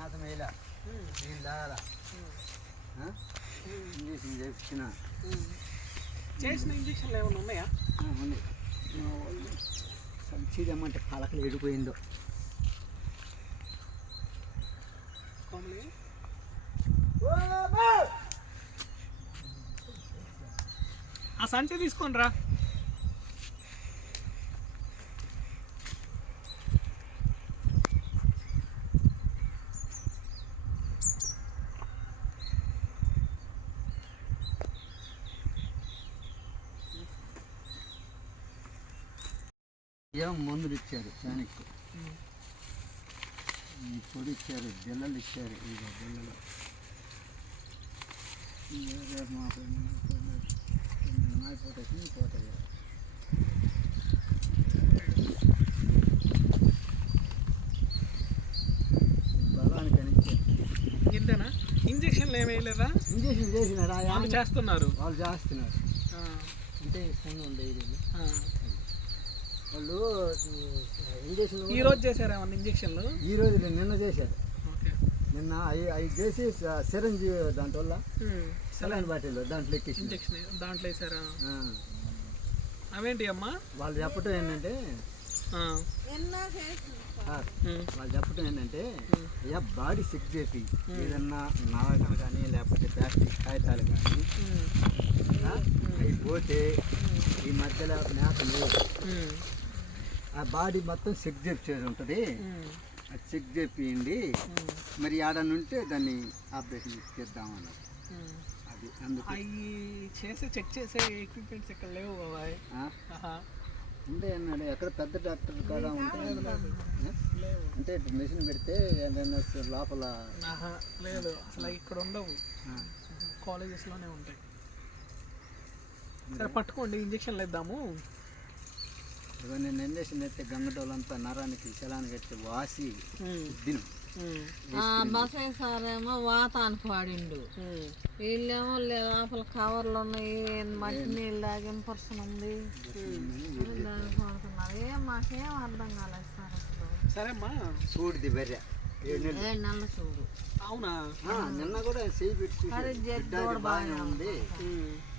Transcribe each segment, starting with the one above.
మేత మేల నీళ్ళు తాగాల ఇంజక్షన్ చేయించిన చేసిన ఇంజక్షన్లు ఏమైనా ఉన్నాయా? ఉంది. సంచిదమ్మంటే పలకలు ఎడిపోయిందో. ఆ సంచి తీసుకొని రా. ఏం మందులు ఇచ్చారు దానికి, పొడి ఇచ్చారు, బిల్లలు ఇచ్చారు. ఇక బిల్లలు రేపు మా మాయిపోతాయి పోతాయి. బలానికి ఇంతేనా? ఇంజక్షన్లు ఏమి వేయలేదా? ఇంజక్షన్ చేసినారు, వాళ్ళు చేస్తున్నారు. అంటే ఇష్టంగా ఉండేది వాళ్ళు. ఇంజక్షన్ ఈ రోజు చేశారు ఏమన్నా ఇంజక్షన్లు? ఈ రోజు నిన్న చేశారు. నిన్న అవి చేసి సిరంజి దాంట్లో సెలైన్ బాటిల్ దాంట్లో ఎక్కించి ఇంజక్షన్ దాంట్లో వేసారా? అవేంటి అమ్మా? వాళ్ళు చెప్పటం ఏంటంటే బాడీ చెక్ చేసి ఏదన్నా నలకలు కానీ లేకపోతే ప్లాస్టిక్ కాగితాలు కానీ అవి పోతే ఈ మధ్యలో మేతలు ఆ బాడీ మొత్తం చెక్ చేసి ఉంటుంది. అది చెక్ చేపియండి, మరి ఆడని ఉంటే దాన్ని ఆపరేషన్ చేద్దామన్నారు. అది అందుకు చెక్ చేసే ఎక్విప్మెంట్స్ ఇక్కడ లేవు బాబాయ్. ఉండే అన్నాడు, ఎక్కడ పెద్ద డాక్టర్ కాడ ఉంటే అంటే మెషిన్ పెడితే ఏదైనా లోపల లేదు. అసలు ఇక్కడ ఉండవు, కాలేజెస్లోనే ఉంటాయి. సరే పట్టుకోండి, ఇంజక్షన్లు ఇద్దాము. నేను ఇంజక్షన్ అయితే గంగటోళ్ళంతా నరానికి శలానికి అయితే వాసి దినం బసేసారేమో వాతానికి వాడిండు, వీళ్ళేమో లోపల కవర్లు ఉన్నాయి, మట్టి నీళ్ళు దాకా ఇంపర్షన్ ఉంది, దానికి వాడుతున్నారు. మాకేం అర్థం కాలేదు సార్. అసలు సరేమ్మా చూడుది బర్రె 7 నెలల చూడు. అవునా? నిన్న కూడా చేయి పెట్టి బాగానే ఉంది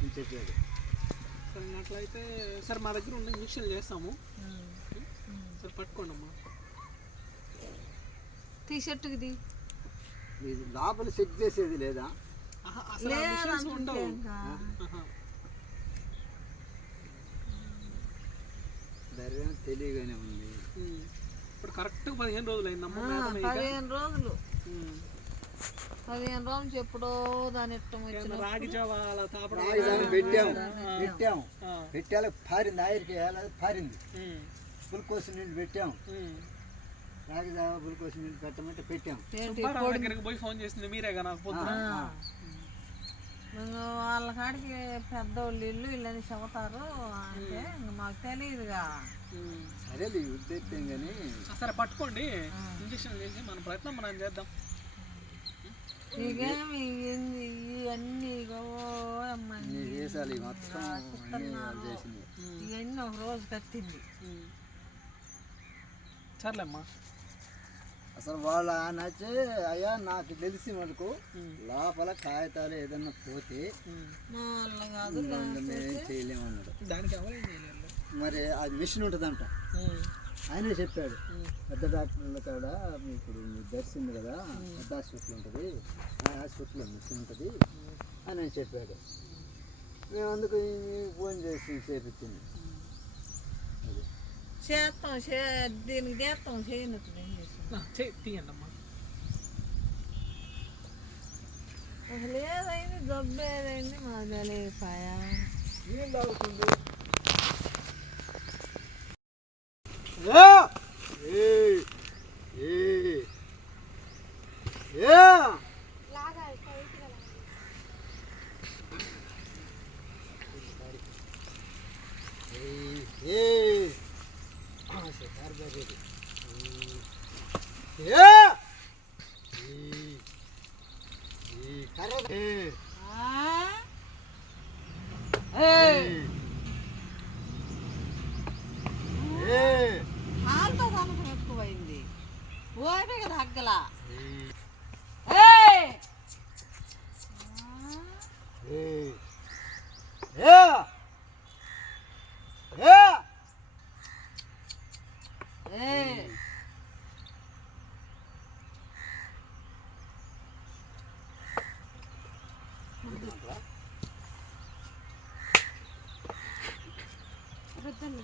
అని చెప్పాడు. సరే అట్లయితే సరే మా దగ్గర ఉన్న ఇంజక్షన్లు చేస్తాము. సరే పట్టుకోండి అమ్మా. టీషర్ట్కి లోపల చెక్ చేసేది లేదా? ధైర్యం తెలియగానే ఉంది. ఇప్పుడు కరెక్ట్ 15 రోజులు అయిందమ్మా. 15 రోజులు ఎప్పుడో దాని రాగి జావా పెట్టాలి పారింది, ఆయిర్కి పారింది. గ్లూకోజ్ నీళ్ళు పెట్టాం, రాగి జావా గ్లూకోజ్ నీళ్ళు పెట్టమంటే పెట్టాం. దగ్గరికి పోయి ఫోన్ చేసింది మీరే కదా పొద్దున. వాళ్ళ కాడికి పెద్దోళ్ళు ఇల్లు ఇల్లని చెబుతారు అంటే మాకు తెలియదుగా. సరే ఉద్దేశం కానీ సరే పట్టుకోండి, ఇంజక్షన్ చేసి మన ప్రయత్నం మనం చేద్దాం. ఇవేమి ఇవన్నీ చేసాలి మొత్తం ఇవన్నీ ఒక రోజు కట్టింది. సర్లేమ్మా. అసలు వాళ్ళ నచ్చే అయ్యా నాకు తెలిసి మనకు లోపల కాగితాలు ఏదన్నా పోతే మేమేం చేయలేమన్నాడు. దానికి ఎవరేం చేయలేరు. మరి అది మిషన్ ఉంటుందంట, ఆయనే చెప్పాడు. పెద్ద డాక్టర్ల కాడ ఇప్పుడు మీరు దర్శింది కదా, పెద్ద హాస్పిటల్ ఉంటుంది, ఆ హాస్పిటల్లో మిషన్ ఉంటుంది అని ఆయన చెప్పాడు. మేము అందుకు ఫోన్ చేసి చేపించింది. అది చేస్తాం, దీనికి చేస్తాం, చేయనట్టు తీయండి అమ్మా. అసలు ఏదైంది జబ్బు ఏదైంది మాకు తెలియపాయా. ఏం తాగుతుంది? ఎక్కువైంది ఓటే కదా హగ్గల ఏ ఏ ఏ ఏ వద్దండి.